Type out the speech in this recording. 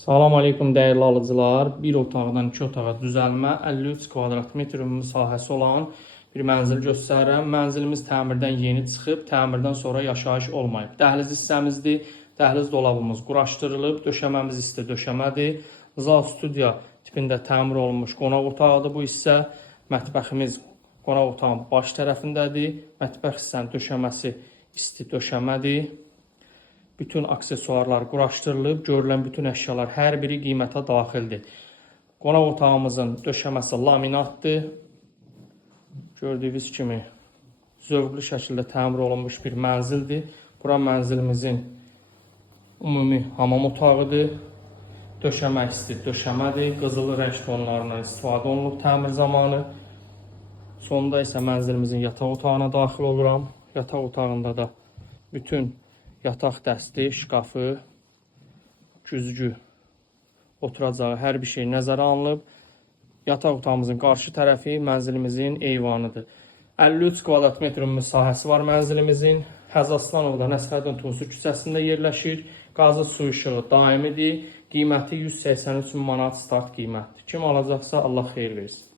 Salam aleykum dəyərli alıcılar. Bir otaqdan 2 otağa düzəlmə 53 kvadrat metr ümumi sahəsi olan bir mənzil göstərirəm. Mənzilimiz təmirdən yeni çıxıb, təmirdən sonra yaşayış olmayıb. Dəhliz hissəmizdir. Dəhliz dolabımız quraşdırılıb, döşəməmiz isti döşəmədir. Zal studiya tipində təmir olunmuş qonaq otağıdır bu hissə. Mətbəximiz qonaq otağın baş tərəfindədir. Mətbəx hissənin döşəməsi isti döşəmədir. Bütün aksesuarlar quraşdırılıb, görülən bütün əşyalar hər biri qiymətə daxildir. Qonaq otağımızın döşəməsi laminatdır. Gördüyünüz kimi zövqlü şəkildə təmir olunmuş bir mənzildir. Bura mənzilimizin ümumi hamam otağıdır. Döşəmə isti döşəmədir. Qızılı rəng tonlarından istifadə olunub təmir zamanı. Sonda isə mənzilimizin yataq otağına daxil oluram. Yataq otağında da bütün yataq dəsti, şkafı, güzgü, oturacağı hər bir şey nəzərə alınıb. Yataq otağımızın qarşı tərəfi mənzilimizin eyvanıdır. 53 kvadrat metr ümumi sahəsi var mənzilimizin. Həzəslanovda Nəsrəddin Tunçu küçəsində yerləşir. Qazı su işığı daimidir. Qiyməti 183 manat start qiymətdir. Kim alacaqsa Allah xeyir versin.